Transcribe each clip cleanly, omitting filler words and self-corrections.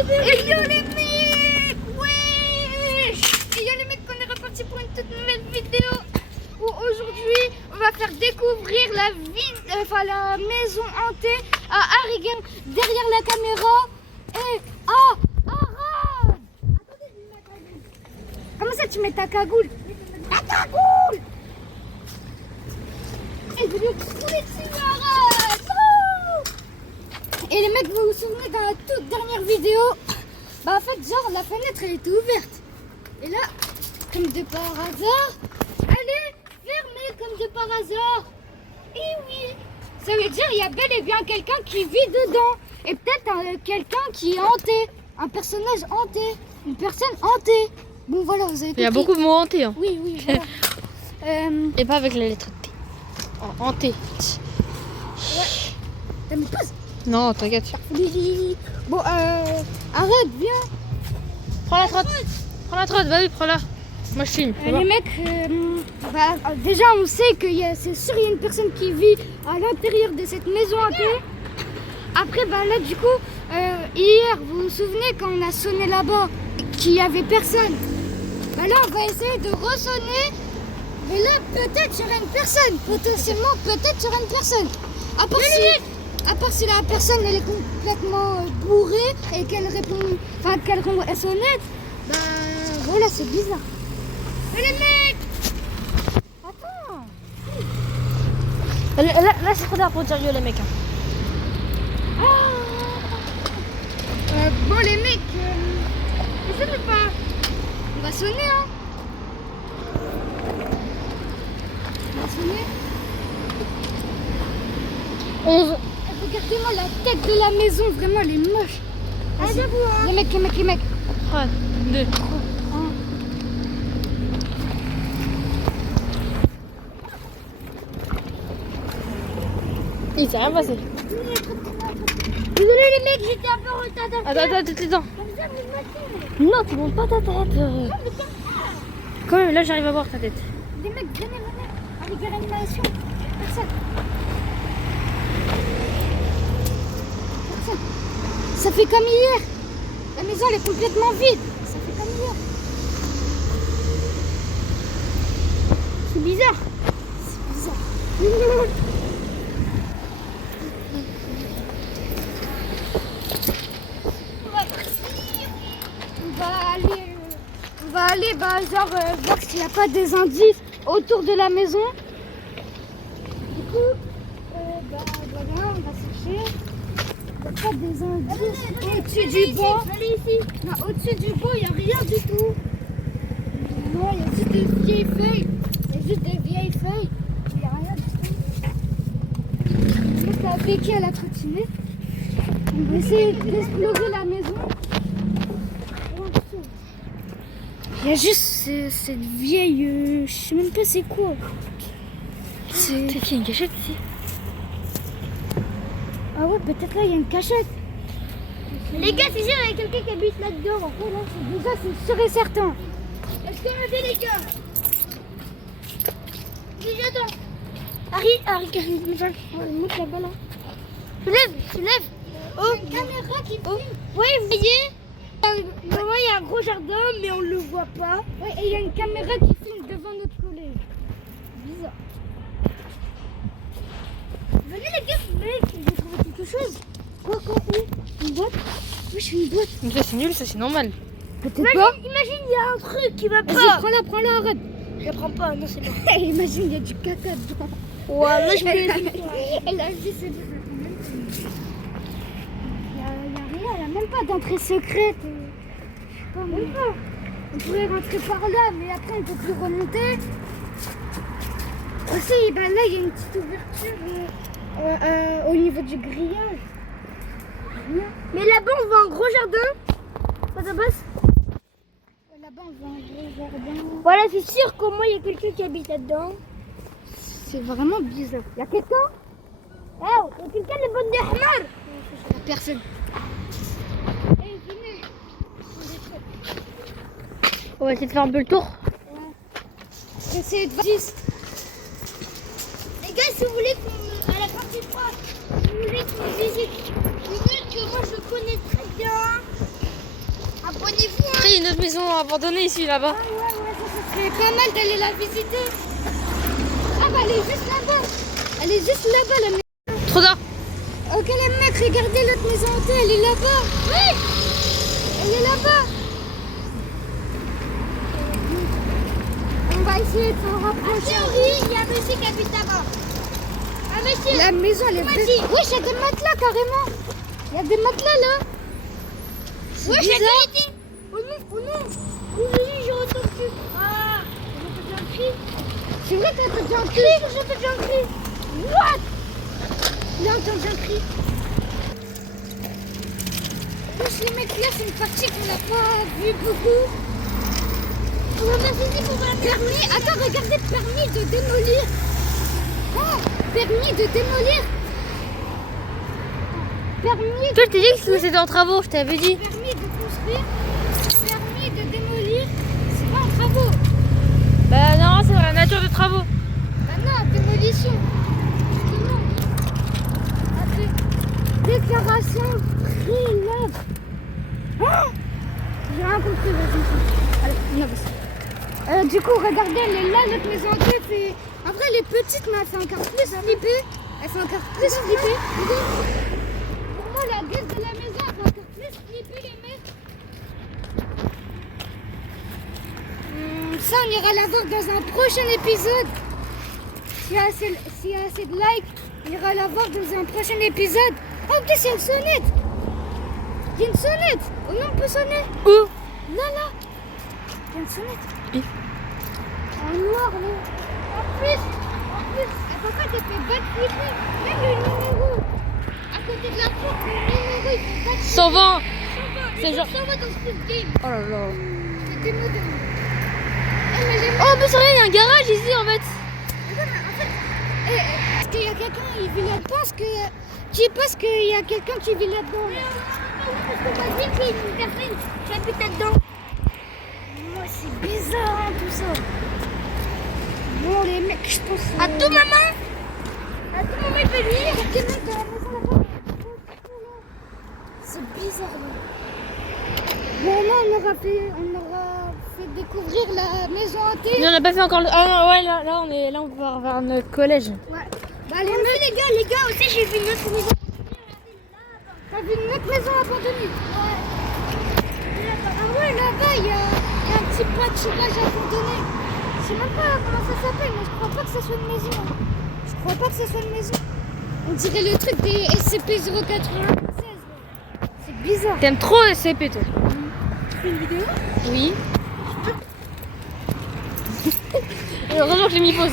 Et yo les mecs, wesh. Et yo les mecs, on est reparti pour une toute nouvelle vidéo où aujourd'hui on va faire découvrir la maison hantée à Harringen derrière la caméra et à Arad. Attendez, je mets ma cagoule. Comment ça tu mets ta cagoule? Ta cagoule. Et je vais couler dessus, Arad. Et les mecs, vous vous souvenez dans la toute dernière vidéo, bah en fait genre la fenêtre elle était ouverte. Et là, comme de par hasard, elle est fermée comme de par hasard. Et oui, ça veut dire il y a bel et bien quelqu'un qui vit dedans. Et peut-être quelqu'un qui est hanté, un personnage hanté, une personne hantée. Bon voilà, vous avez compris. Il y a beaucoup de mots hantés. Hein. Oui, oui, voilà. Et pas avec la lettre T. Oh, hanté. Ouais. T'as mis pause. Non, t'inquiète. Bon, arrête, viens. Prends la trotte. Prends la trotte, vas-y, prends-la. Moi je filme. Les mecs, déjà on sait que c'est sûr il y a une personne qui vit à l'intérieur de cette maison hantée. Après, bah là du coup, hier, vous vous souvenez quand on a sonné là-bas, qu'il n'y avait personne. Bah là on va essayer de ressonner. Mais là peut-être il y aura une personne. Potentiellement peut-être il y aura une personne. À part si la personne elle est complètement bourrée et qu'elle répond, enfin qu'elle sonnette, bah voilà c'est bizarre. Mais les mecs! Attends! Là c'est trop tard pour dire yo les mecs. Hein. Bon les mecs, je sais pas. On va sonner hein. On va sonner. 11. Regardez-moi la tête de la maison, vraiment elle est moche. Allez, j'avoue hein. Les mecs. 3, 2. Il s'est rien passé. Désolé les mecs, j'étais un peu retardé. Attends. Non, tu montes pas ta tête. Quand même, là j'arrive à voir ta tête. Les mecs, venez. Avec l'animation. Personne. Ça fait comme hier. La maison elle est complètement vide. Ça fait comme hier. C'est bizarre. On va aller voir s'il n'y a pas des indices autour de la maison. Du coup, voilà, on va chercher. Il n'y a pas des indices au-dessus du banc. Non, au-dessus du banc, il n'y a rien du tout. Non, il y a juste des vieilles feuilles. Il n'y a rien du tout. Donc, la béquille à la trottinette. On va essayer d'explorer la maison. Il y a juste cette vieille... je sais même pas c'est quoi. C'est qu'il y a une cachette ici. Ah ouais, peut-être là il y a une cachette. Les gars, c'est sûr, il y a quelqu'un qui habite là-dedans. Déjà, c'est sûr et certain. Est-ce que regardez les gars? Déjà, attends. Harry, monte là-bas là. Je lève. Oh, il y a une caméra qui filme. Oui, vous voyez? Normalement, il y a un gros jardin, mais on le voit pas. Ouais, et il y a une caméra qui filme devant notre collège. Bizarre. Venez les gars, j'ai trouvé quelque chose. Quoi, où? Une boîte? Oui, je suis une boîte. Mais ça c'est nul, ça c'est normal. Peut-être pas. Imagine, il y a un truc qui va pas. Vas-y, prends-la, arrête. Je la prends pas, non c'est bon. Imagine, il y a du caca dedans. Ouais, là je vais. Elle a dit, c'est du il y a rien, il n'y a même pas d'entrée secrète. Même pas. On pourrait rentrer par là, mais après on ne peut plus remonter. Aussi, ben là il y a une petite ouverture au niveau du grillage. Mais là-bas on voit un gros jardin. Ça passe? Là-bas on voit un gros jardin. Voilà, c'est sûr qu'au moins il y a quelqu'un qui habite là-dedans. C'est vraiment bizarre. Il y a quelqu'un? Oh, il y a quelqu'un de bonne derrière. Personne. Hey, venez. On va essayer de faire un peu le tour. Ouais. Essayer de 10. Les gars, si vous voulez qu'on, à la partie 3, si vous voulez qu'on visite une île que moi je connais très bien, il y a une autre maison abandonnée ici, là-bas. Ah ouais, ça serait pas mal d'aller la visiter. Ah bah elle est juste là-bas. Elle est juste là-bas la maison. Trop tard. Ok les mecs, regardez l'autre maison hantée, elle est là-bas. Oui, elle est là-bas. On va essayer de s'en rapprocher. Il y a un monsieur qui habite là-bas. Un monsieur. La maison elle est belle. Oui, il y a des matelas carrément. Il y a des matelas là. Oui, j'ai vérité. Oh non, oh non. Oui, j'ai entendu. Ah, on a fait un cri. C'est vrai que t'as entendu un cri. J'ai entendu un cri. What? Il a entendu un cri. Wesh les mecs, là c'est une partie qu'on n'a pas vue beaucoup. On va faire ici pour voir la Permis, attends, regardez, permis de démolir. Oh, permis de démolir. Permis Toi, je t'ai dit que c'était en travaux, je t'avais dit. Permis de construire, permis de démolir, c'est pas en travaux. Bah non, c'est dans la nature de travaux. Ah non, démolition. Justement. Après, déclaration préalable. Oh, j'ai rien compris, vas-y. Allez, non, vas-y. Du coup, regardez, elle est là, notre maison hantée fait... En vrai, elle est petite, mais elle fait encore plus flipper. Elle fait encore plus flipper. Pour moi, la gueule de la maison, elle fait encore plus flipper, les mecs. Ça, on ira la voir dans un prochain épisode. S'il y a assez de likes, on ira la voir dans un prochain épisode. Oh, en plus, il y a une sonnette. Il y a une sonnette. Oh non, on peut sonner. Où? Là, là. Il y a une sonnette. Oui. En noir, là. En plus, elle fait bad flipper. Même le numéro. À côté de la porte, le numéro, il fait bad flipper. 120. C'est genre... Ça va dans Squid Game. Oh là là. C'est démodé. Oh, mais c'est rien, il y a un garage ici en fait. Est-ce qu'il y a quelqu'un qui vit là-dedans? Tu penses qu'il y a quelqu'un qui vit là-dedans? Parce qu'on m'a dit qu'il y a une personne qui habite là-dedans. Moi, c'est bizarre hein, tout ça. Bon, les mecs, je pense. À tout moment. À tout moment, il peut venir. Il y a quelqu'un dans la maison là-bas. C'est bizarre là. Bon, là, on aura fait découvrir la maison hantée. Mais on n'a pas fait encore le... Ah non, ouais, là, on va vers notre collège. Ouais. Bah, les Aussi, mecs, les gars, aussi, j'ai vu une autre maison. t'as vu une autre maison abandonnée? Ah ouais, là-bas, il y a un petit pâturage abandonné. Je sais même pas comment ça s'appelle, mais je crois pas que ce soit une maison. Je crois pas que ce soit une maison. On dirait le truc des SCP-096. C'est bizarre. T'aimes trop SCP toi? Tu fais une vidéo? Oui. Heureusement que j'ai mis pause.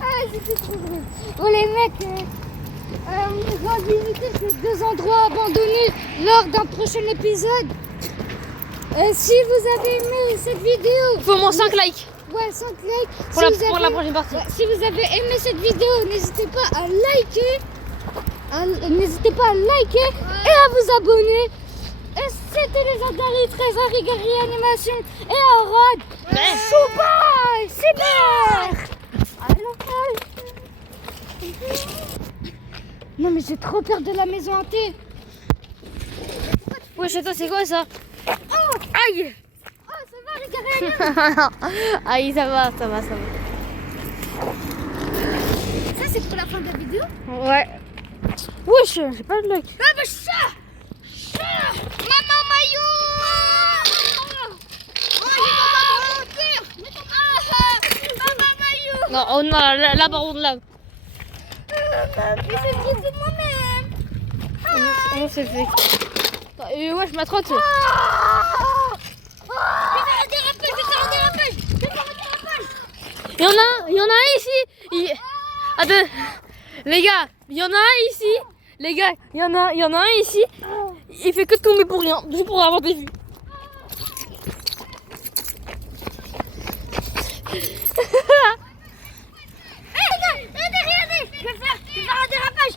Ah, c'était trop drôle. Bon, les mecs, on va visiter ces deux endroits abandonnés lors d'un prochain épisode. Si vous avez aimé cette vidéo, Faut au moins 5 likes ouais, 5 likes. pour, pour la prochaine partie. Ouais, si vous avez aimé cette vidéo, n'hésitez pas à liker. N'hésitez pas à liker et à vous abonner. Et c'était les Atari 13 Harigari Animation et Arad. Ouais. Chouba, c'est bien. Non mais j'ai trop peur de la maison hantée. Ouais, chez toi, c'est quoi ça? Oh, Aïe. oh ça va Harigari. Aïe, ça va. Ça c'est pour la fin de la vidéo. Ouais. Wesh, j'ai pas de like. Ah bah ça. Maman maillot. Oh j'ai pas mentir. Maman maillot. Non, oh non, là, par contre, là. Mais c'est le truc de moi-même. On s'est fait. Et ouais, je m'attrotte. Je vais faire un dérapage. Il y en a un ici. Attends, les gars, il y en a un ici. Les gars, il y en a un ici. Il fait que de tomber pour rien, juste pour avoir des vues. Regardez. Je vais faire un dérapage.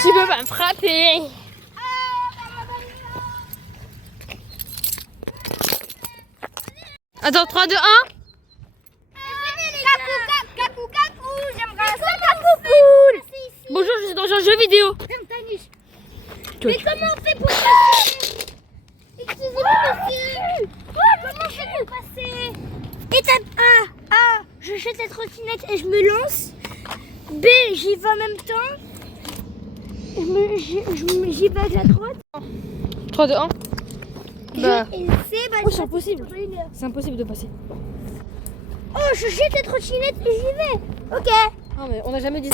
Tu peux pas me frapper. Attends, 3, 2, 1. Cacou, cacou, j'aimerais ça, cacou. Bonjour, je suis dans un jeu vidéo. Ferme ta niche. Tu- Mais comment on fait pour passer? Excusez-moi, monsieur. Comment on fait pour passer? Étape A, je jette la trottinette et je me lance. B, j'y vais en même temps. J'y vais avec la droite. 3, 2, 1. Bah. Et C, bah, Oh, c'est impossible. C'est impossible de passer. Oh, je jette la trottinette et j'y vais. Ok. Ah, mais on n'a jamais dit.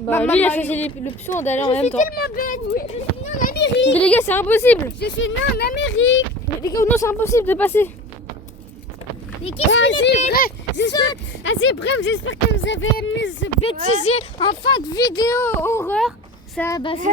Bah, lui, il a choisi l'option d'aller en Je même suis temps. tellement bête. Je suis née en Amérique. Mais les gars, c'est impossible. Je suis née en Amérique. Les gars, non, c'est impossible de passer. Mais qu'est-ce que Vas-y, bref, j'espère que vous avez aimé ce bêtisier en fin de vidéo horreur. Ça, bah, c'est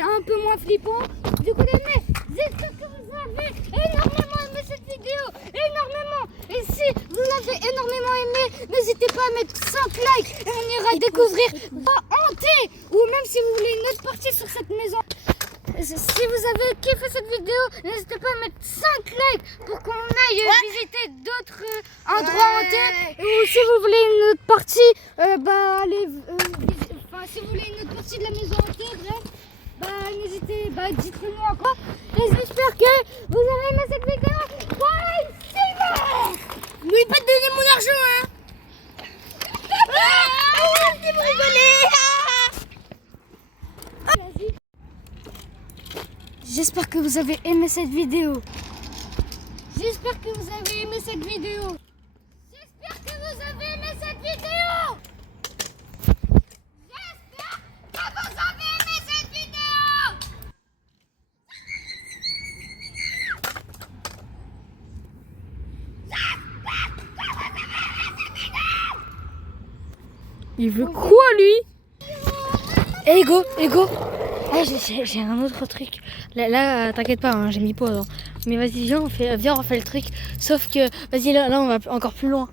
un peu moins flippant. Du coup, les mecs, j'espère que vous avez énormément aimé cette vidéo. Énormément. Et si vous l'avez énormément aimé, n'hésitez pas à mettre 5 likes et on ira découvrir dans Hanté. Ou même si vous voulez une autre partie sur cette maison. Si vous avez kiffé cette vidéo, n'hésitez pas à mettre 5 likes pour qu'on aille visiter d'autres endroits hantés. Ou si vous voulez une autre partie, bah allez, si vous voulez une autre partie de la maison hantée, bref, bah n'hésitez, bah dites-le nous encore. Et j'espère que vous avez aimé cette vidéo. Bye, c'est N'oublie pas de donner mon argent, hein. C'est pour rigoler. J'espère que vous avez aimé cette vidéo. J'espère que vous avez aimé cette vidéo. J'espère que vous avez aimé cette vidéo. J'espère que vous avez aimé cette vidéo. Il veut quoi, lui? Ego. Ah, j'ai un autre truc. Là t'inquiète pas, hein, j'ai mis pause. Hein. Mais vas-y, viens, on refait le truc. Sauf que, vas-y, là, on va encore plus loin.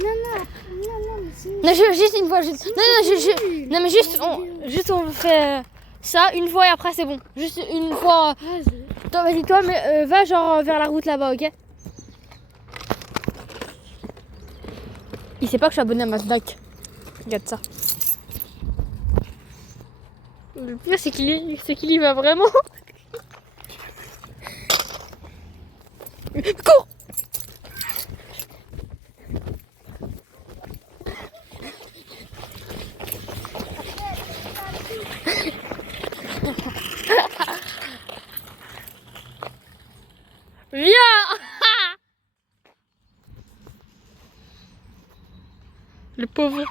Non, juste une fois. Non, mais juste on fait ça une fois et après c'est bon. Juste une fois. Toi, mais va genre vers la route là-bas, ok? Il sait pas que je suis abonné à ma Fnac. Regarde ça. Le pire, c'est qu'il y va vraiment. Cours! Viens! Le pauvre.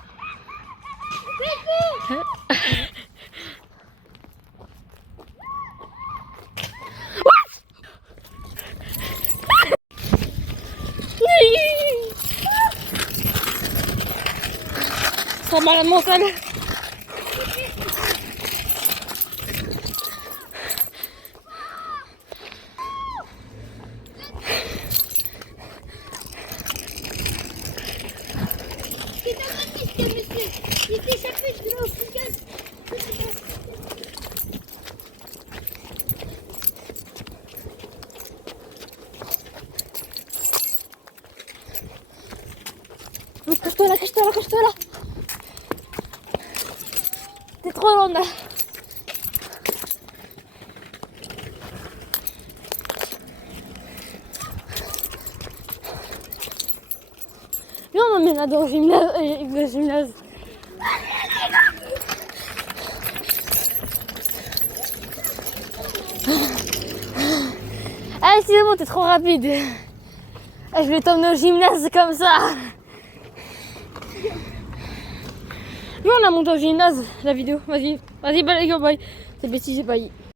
C'est un malade mental. Il s'est échappé de l'eau, regarde. Cache-toi là. T'es trop loin là. Viens, on emmène là dans le gymnase. Ah, c'est bon, t'es trop rapide. Je vais t'emmener au gymnase comme ça. Viens, on a monté au gymnase la vidéo. Vas-y, bye les gars, bye. C'est bêtise, c'est pas.